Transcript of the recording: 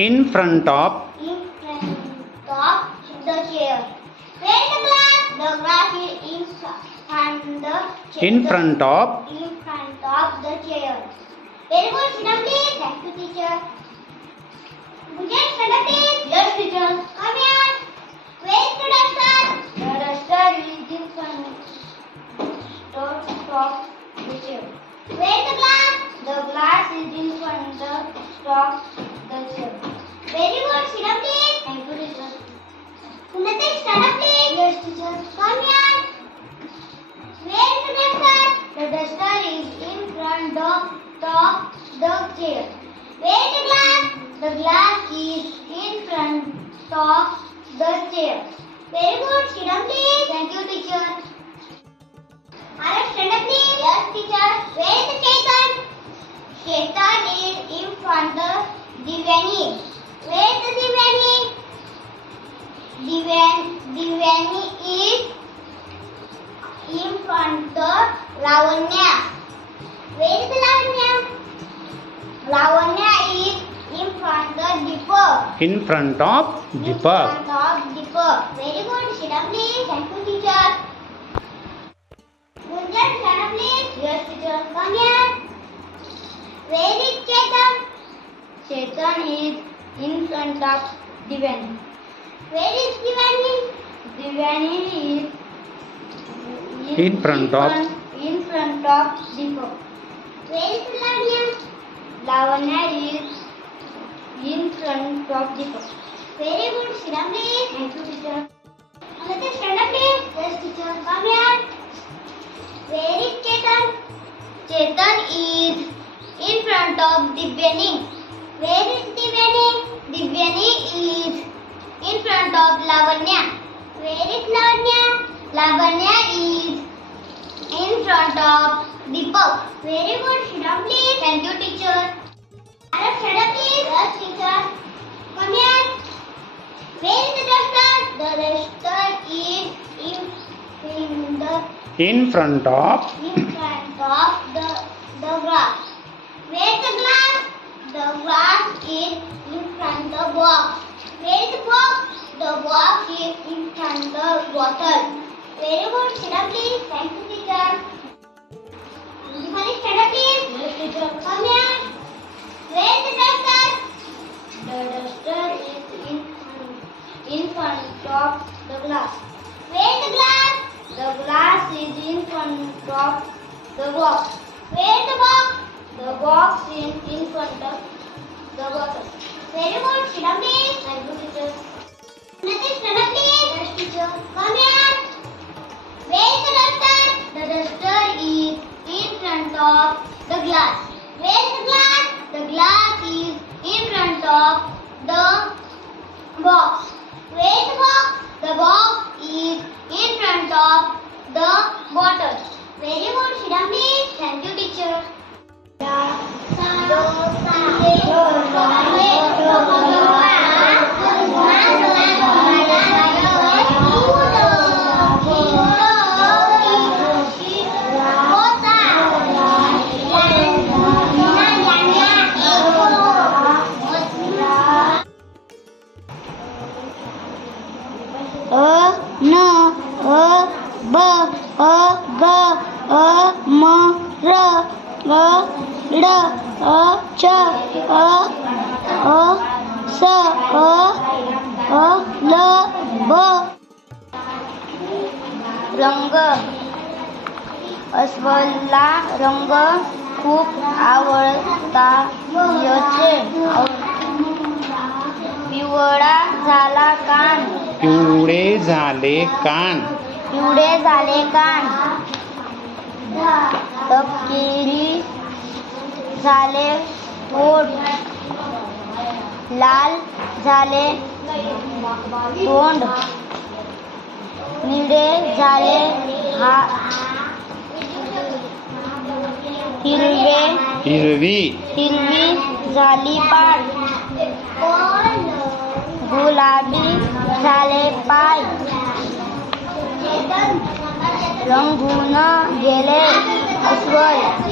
in front of in front of the chair. Where is the glass? The glass is in front the chair. in front of in front of the chair. Very good, sit down please. Thank you, teacher. Bhujan, stand up please. Yes, teacher. Come here. Where is the duster? The duster is in front of the chair. Where is the glass? The glass is in front of the chair. Very good, sit down please. Thank you, teacher. Unnati, stand up please. Yes, teacher. Come here. Where is the duster? The duster is in front of the, the chair. Where is the glass? The glass is in front of the chair. Very good. Sit down, please. Thank you, teacher. Alright, stand up, please. Yes, teacher. Where is the Chetan? Chetan is in front of Divani. Where is the Divani? Divan, Divani is front of Lavanya. Where is Lavanya? Lavanya is in front of Deepak. in front of In front of Deepak. Very good. Sit down, please. Thank you, teacher. Gunjan, stand up, please. Yes, teacher. Come here. Where is Chetan? Chetan is in front of Divani. Where is Divani? Divani is In front of- in front of Deepak. Where is Lavanya? Lavanya is in front of Deepak. Very good, please. Thank you, teacher. Another stand. Yes, teacher. Come here. Where is Chetan? Chetan is in front of Divyani. Where is Divyani? Divyani is in front of Lavanya. Where is Lavanya? Lavanya Deepak. Very good. Sit please. Thank you, teacher. Arab, stand please. Yes, teacher. Come here. Where is the duster? The duster is in, in the in front of in front of the the glass. Where is the glass? The glass is in front of the box. The duster is in in front of the glass. Where the glass? The glass is in front of the box. Where the box? The box is in front of the bottle. Very good. Sit down, please. Thank you, teacher. Nothing. Stand up, please. Yes, teacher. Come here. Where is the duster? The duster is in front of the glass. Where is the glass? The glass अ ड अ च अ अ स अ अ ल ब. रंग. अस्वला रंग खूप आवडता याचे पिवळा झाला कान. पिवळे झाले कान. पिवळे झाले कान. तपकिरी झाले पोट लाल झाले तोंड निळे झाले हा हिरवे हिरवी. हिरवी झाली पाठ गुलाबी झाले पाय. रंगून गेले अस्वल